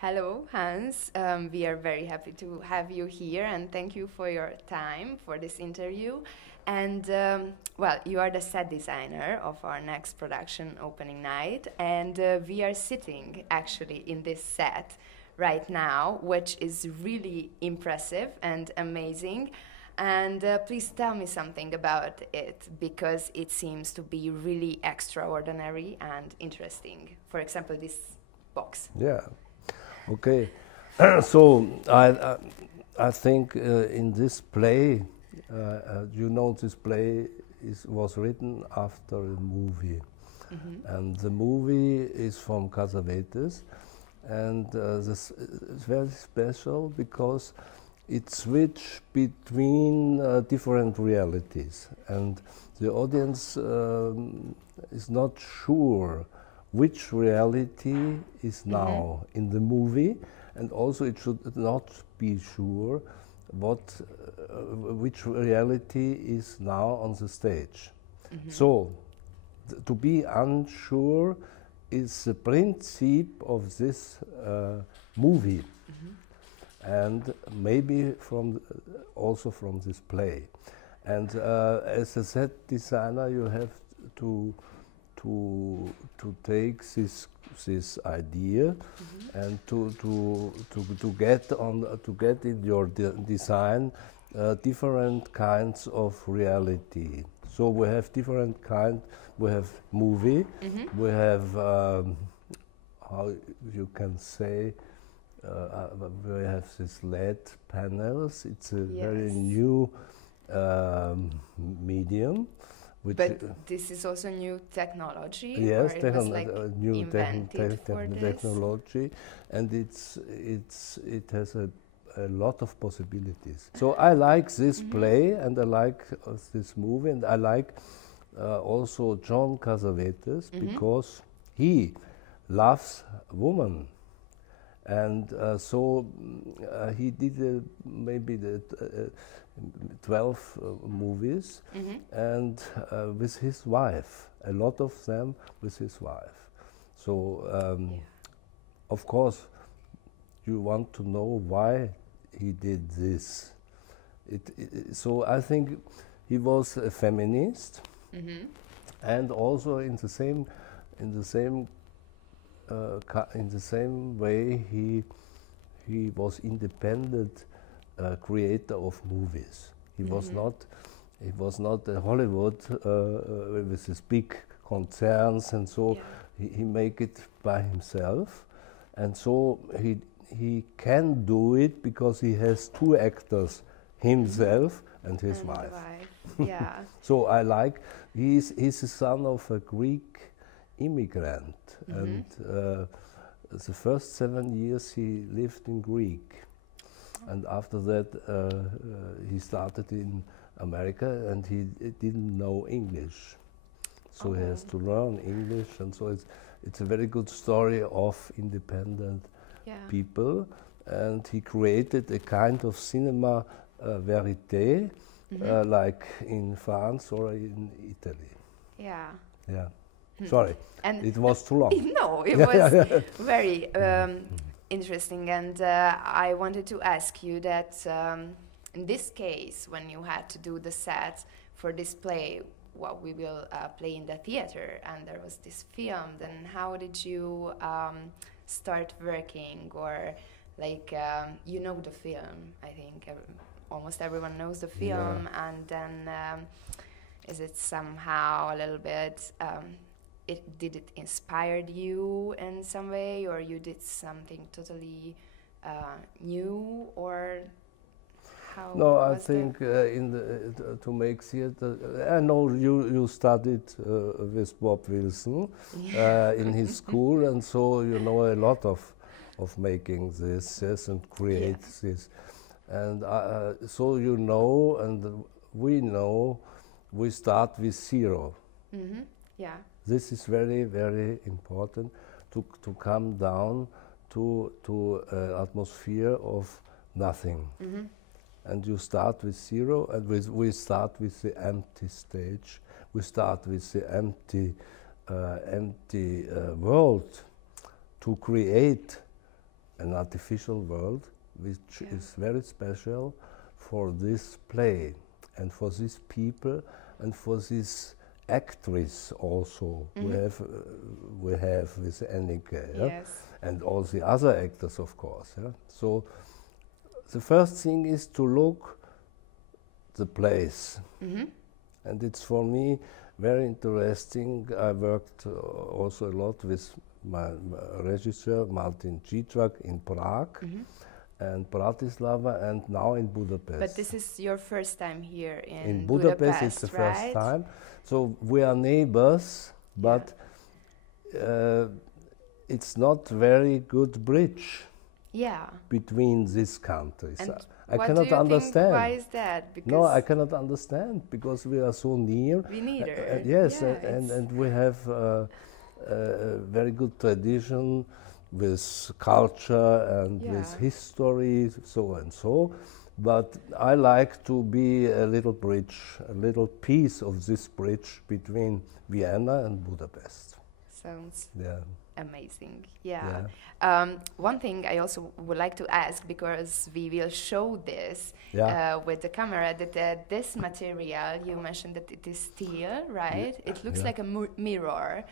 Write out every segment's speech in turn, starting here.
Hello, Hans. We are very happy to have you here, and thank you for your time for this interview. And well, you are the set designer of our next production opening night, and we are sitting actually in this set right now, which is really impressive and amazing. And please tell me something about it, because it seems to be really extraordinary and interesting. For example, this box. Yeah. Okay. So I think in this play, this play was written after a movie, and the movie is from Cassavetes, and this is very special because it switched between different realities, and the audience is not sure which reality is now in the movie, and also it should not be sure which reality is now on the stage. So to be unsure is the principle of this movie, and maybe also from this play. And as a set designer, you have to take this idea and to get in your design different kinds of reality. So we have different kinds. We have movie. We have how you can say. We have these LED panels. It's a very new medium. But this is also new technology. Yes, or it was like new technology, and it has a lot of possibilities. So I like this play, and I like this movie, and I like also John Cassavetes because he loves women. And so he did maybe 12 movies, and with his wife, a lot of them with his wife. So, of course, you want to know why he did this. So I think he was a feminist, and also in the same way he was independent creator of movies. He was not a Hollywood with his big concerns, and so he make it by himself, and so he can do it because he has two actors, himself and his wife. Yeah. So I like he's the son of a Greek immigrant, and the first 7 years he lived in Greek, and after that he started in America, and he didn't know English, so he has to learn English, and so it's a very good story of independent people, and he created a kind of cinema verité, like in France or in Italy. Yeah. Yeah. Sorry, and it was too long. No, it was very interesting, and I wanted to ask you that in this case, when you had to do the set for this play, what we will play in the theater, and there was this film, then how did you start working, or like you know the film? I think almost everyone knows the film, and then is it somehow a little bit? Did it inspire you in some way, or you did something totally new, or how? No, I think to make theater. I know you studied with Bob Wilson in his school, and so you know a lot of making this and create this, and so you know, and we know, we start with zero. Yeah. This is very, very important to come down to atmosphere of nothing. And you start with zero, and we start with the empty stage. We start with the empty world to create an artificial world which is very special for this play and for these people and for this actress also we have with Annike, and all the other actors, of course. So the first thing is to look the place, and it's for me very interesting. I worked also a lot with my regisseur Martin Cicak in Prague and Bratislava, and now in Budapest. But this is your first time here in Budapest. It's the first time. So we are neighbors, but it's not very good bridge between these countries. And I cannot understand. Why is that? Because no, I cannot understand because we are so near. We need it. Yes, and we have a very good tradition with culture and with history, so and so. But I like to be a little bridge, a little piece of this bridge between Vienna and Budapest. Sounds amazing. One thing I also would like to ask, because we will show this with the camera, that this material, you mentioned that it is steel, right? It looks like a mirror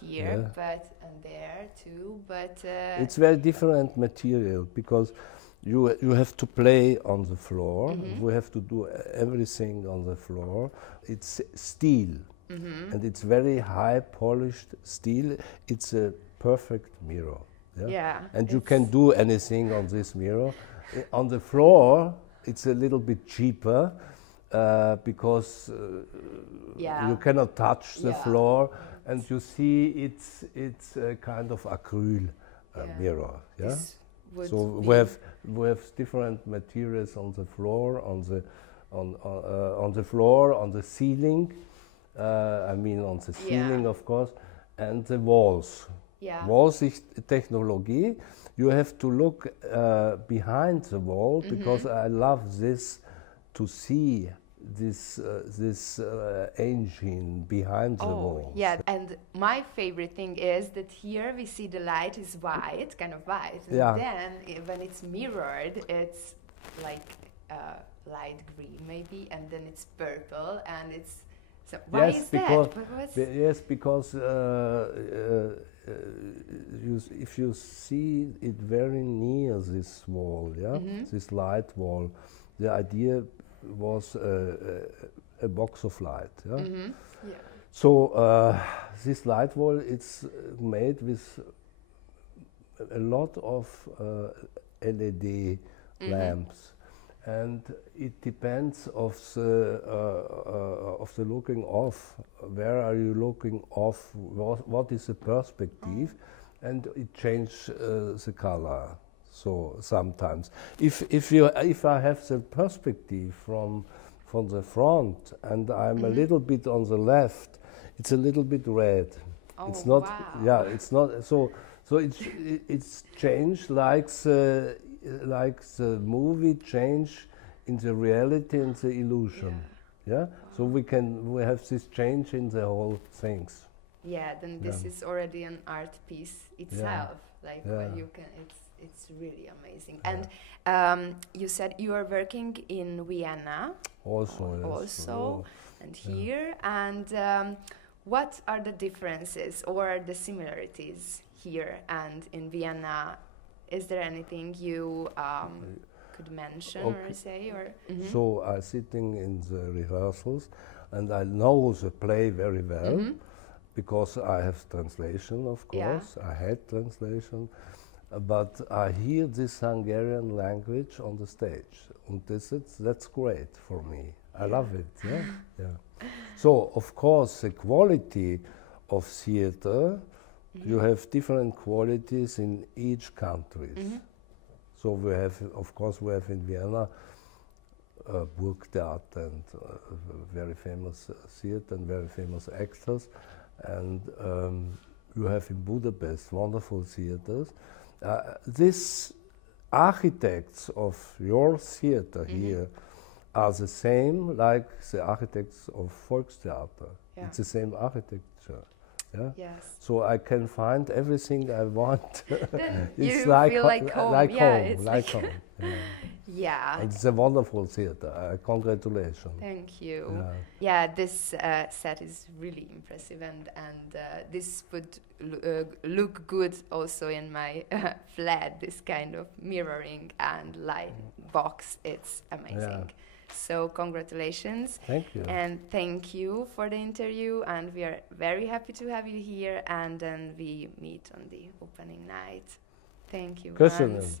here, but and there too. But it's very different material because you have to play on the floor. We have to do everything on the floor. It's steel, and it's very high polished steel. It's a perfect mirror. And you can do anything on this mirror. On the floor, it's a little bit cheaper because you cannot touch the floor, and you see it's a kind of acryl mirror. So we have different materials on the floor, on the floor, on the ceiling. I mean on the ceiling, of course, and the walls. Walls is technology. You have to look behind the wall because I love this, to see this engine behind the wall. And my favorite thing is that here we see the light is white, kind of white, and then when it's mirrored, it's like light green maybe, and then it's purple, and it's. So why is that? Yes, because if you see it very near this wall, this light wall, the idea was a box of light. So this light wall, it's made with a lot of LED lamps. And it depends of the looking off. Where are you looking off? What is the perspective? And it changes the color. So sometimes, if I have the perspective from the front and I'm a little bit on the left, it's a little bit red. It's not. It's not. So it's changed like the movie change in the reality and the illusion. So we have this change in the whole things. Then this is already an art piece itself. Well, you can. It's really amazing. And you said you are working in Vienna. Also, and here. And what are the differences or the similarities here and in Vienna? Is there anything you could mention or say? Or So I'm sitting in the rehearsals, and I know the play very well because I have translation, of course. I had translation, but I hear this Hungarian language on the stage, and that's great for me. I love it. So of course the quality of theater. You have different qualities in each country. So we have, of course, in Vienna Burgtheater and very famous theater and very famous actors, and you have in Budapest wonderful theaters. These architects of your theater here are the same like the architects of Volkstheater. It's the same architecture. Yeah? Yes. So I can find everything I want. Then It's you like feel like home. like Yeah, home, it's like home. Yeah. Yeah. It's a wonderful theater. Congratulations. Thank you. Yeah. Yeah, this set is really impressive, and this would look good also in my flat. This kind of mirroring and light box, it's amazing. Yeah. So congratulations. Thank you. And thank you for the interview, and we are very happy to have you here, and then we meet on the opening night. Thank you, Köszönöm. Hans.